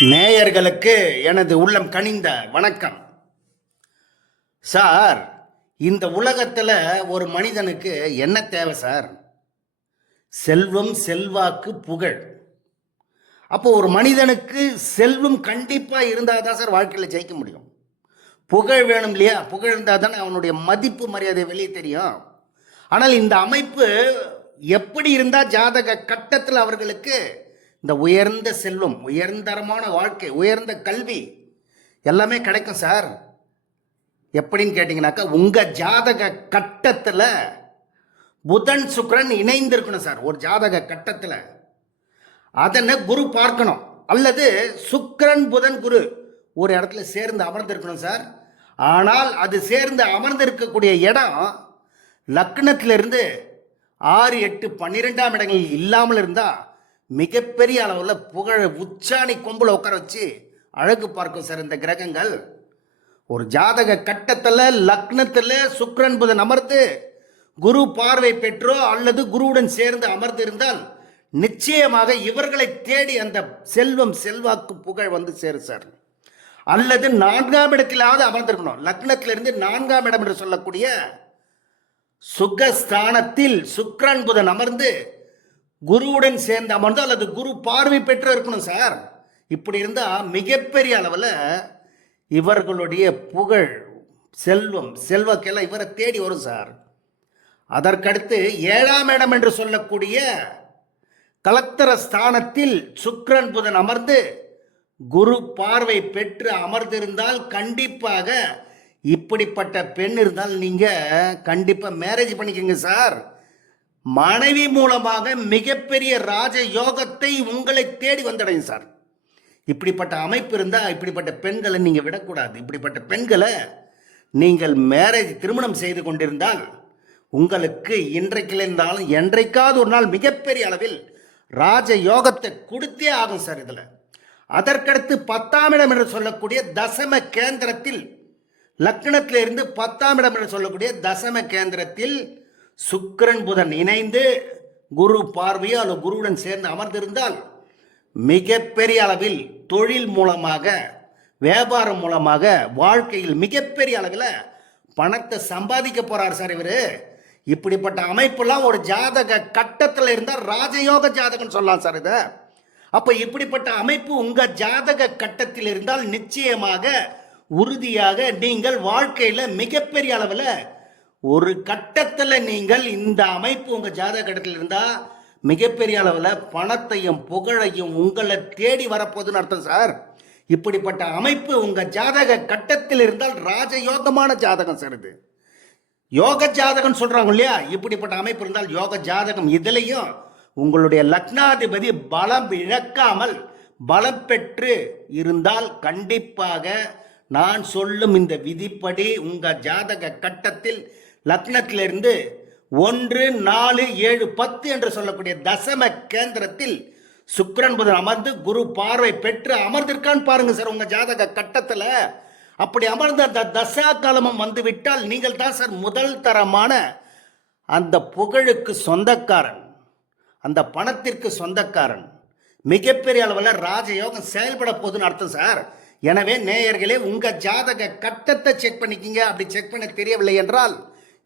நேயர்களுக்கு எனது உள்ளம் கனிந்த வணக்கம். சார் இந்த உலகத்தில் ஒரு மனிதனுக்கு என்ன தேவை சார்? செல்வம் செல்வாக்கு புகழ். அப்போ ஒரு மனிதனுக்கு செல்வம் கண்டிப்பாக இருந்தால் தான் சார் வாழ்க்கையில் ஜெயிக்க முடியும். புகழ் வேணும் இல்லையா? புகழ் இருந்தால் தானே அவனுடைய மதிப்பு மரியாதை வெளியே தெரியும். ஆனால் இந்த அமைப்பு எப்படி இருந்தால் ஜாதக கட்டத்தில் அவர்களுக்கு இந்த உயர்ந்த செல்வம் உயர்ந்தரமான வாழ்க்கை உயர்ந்த கல்வி எல்லாமே கிடைக்கும் சார். எப்படின்னு கேட்டிங்கனாக்கா உங்கள் ஜாதக கட்டத்தில் புதன் சுக்ரன் இணைந்திருக்கணும் சார் ஒரு ஜாதக கட்டத்தில். அதனை குரு பார்க்கணும். அல்லது சுக்ரன் புதன் குரு ஒரு இடத்துல சேர்ந்து அமர்ந்திருக்கணும் சார். ஆனால் அது சேர்ந்து அமர்ந்திருக்கக்கூடிய இடம் லக்னத்திலிருந்து ஆறு எட்டு பன்னிரெண்டாம் இடங்களில் இல்லாமல் இருந்தால் மிகப்பெரிய அளவில் புகழ உச்சாணி கொம்பில் உட்கார வச்சு அழகு பார்க்கும் சார் இந்த கிரகங்கள். ஒரு ஜாதக கட்டத்தில் லக்னத்தில் சுக்ரன் புதன் அமர்ந்து குரு பார்வை பெற்றோ அல்லது குருவுடன் சேர்ந்து அமர்ந்து இருந்தால் நிச்சயமாக இவர்களை தேடி அந்த செல்வம் செல்வாக்கு புகழ் வந்து சேரும் சார். அல்லது நான்காம் இடத்திலாவது அமர்ந்திருக்கணும். லக்னத்திலிருந்து நான்காம் இடம் என்று சொல்லக்கூடிய சுகஸ்தானத்தில் சுக்ரன் புதன் அமர்ந்து குருவுடன் சேர்ந்து அமர்ந்து அல்லது குரு பார்வை பெற்று இருக்கணும் சார். இப்படி இருந்தால் மிகப்பெரிய அளவில் இவர்களுடைய புகழ் செல்வம் செல்வக்கெல்லாம் இவரை தேடி வரும் சார். அதற்கடுத்து ஏழாம் இடம் என்று சொல்லக்கூடிய கலத்தர ஸ்தானத்தில் சுக்ரன் புதன் அமர்ந்து குரு பார்வை பெற்று அமர்ந்திருந்தால் கண்டிப்பாக இப்படிப்பட்ட பெண் இருந்தால் நீங்கள் கண்டிப்பாக மேரேஜ் பண்ணிக்கோங்க சார். மனைவி மூலமாக மிகப்பெரிய ராஜ யோகத்தை உங்களை தேடி வந்தடையும் சார். இப்படிப்பட்ட அமைப்பு இருந்தால் இப்படிப்பட்ட பெண்களை நீங்கள் விடக்கூடாது. இப்படிப்பட்ட பெண்களை நீங்கள் மேரேஜ் திருமணம் செய்து கொண்டிருந்தால் உங்களுக்கு இன்றைக்கிலிருந்தாலும் என்றைக்காவது ஒரு நாள் மிகப்பெரிய அளவில் ராஜ யோகத்தை கொடுத்தே ஆகும் சார் இதில். அதற்கடுத்து பத்தாம் இடம் என்று சொல்லக்கூடிய தசம கேந்திரத்தில் லக்னத்திலிருந்து பத்தாம் இடம் என்று சொல்லக்கூடிய தசம கேந்திரத்தில் சுக்கரன் புதன் இணைந்து குரு பார்வையோ அல்லது குருவுடன் சேர்ந்து அமர்ந்திருந்தால் மிகப்பெரிய அளவில் தொழில் மூலமாக வியாபாரம் மூலமாக வாழ்க்கையில் மிகப்பெரிய அளவில் பணத்தை சம்பாதிக்க போகிறார் சார் இவர். இப்படிப்பட்ட அமைப்பெல்லாம் ஒரு ஜாதக கட்டத்தில் இருந்தால் ராஜயோக ஜாதகம் சொல்லலாம் சார் இதை. அப்போ இப்படிப்பட்ட அமைப்பு உங்கள் ஜாதக கட்டத்தில் இருந்தால் நிச்சயமாக உறுதியாக நீங்கள் வாழ்க்கையில் மிகப்பெரிய அளவில் ஒரு கட்டத்தில் நீங்கள் இந்த அமைப்பு உங்கள் ஜாதக கட்டத்தில் இருந்தால் மிகப்பெரிய அளவில் பணத்தையும் புகழையும் உங்களை தேடி வரப்போகுதுன்னு அர்த்தம் சார். இப்படிப்பட்ட அமைப்பு உங்கள் ஜாதக கட்டத்தில் இருந்தால் ராஜயோகமான ஜாதகம் சார் இது. யோக ஜாதகம் சொல்கிறாங்க இல்லையா? இப்படிப்பட்ட அமைப்பு இருந்தால் யோக ஜாதகம் இதுலேயும் உங்களுடைய லக்னாதிபதி பலம் இழக்காமல் பலம் பெற்று இருந்தால் கண்டிப்பாக நான் சொல்லும் இந்த விதிப்படி உங்கள் ஜாதக கட்டத்தில் லக்னத்திலிருந்து ஒன்று நாலு ஏழு பத்து என்று சொல்லக்கூடிய தசம கேந்திரத்தில் சுக்கரன் புதன் அமர்ந்து குரு பார்வை பெற்று அமர்ந்திருக்கான்னு பாருங்க சார் உங்க ஜாதக கட்டத்தில். அப்படி அமர்ந்த அந்த தசா காலமும் வந்து விட்டால் நீங்கள் தான் சார் முதல் தரமான அந்த புகழுக்கு சொந்தக்காரன் அந்த பணத்திற்கு சொந்தக்காரன். மிகப்பெரிய அளவில் ராஜயோகம் செயல்பட போகுதுன்னு அர்த்தம் சார். எனவே நேயர்களே உங்கள் ஜாதக கட்டத்தை செக் பண்ணிக்கிங்க. அப்படி செக் பண்ண தெரியவில்லை என்றால்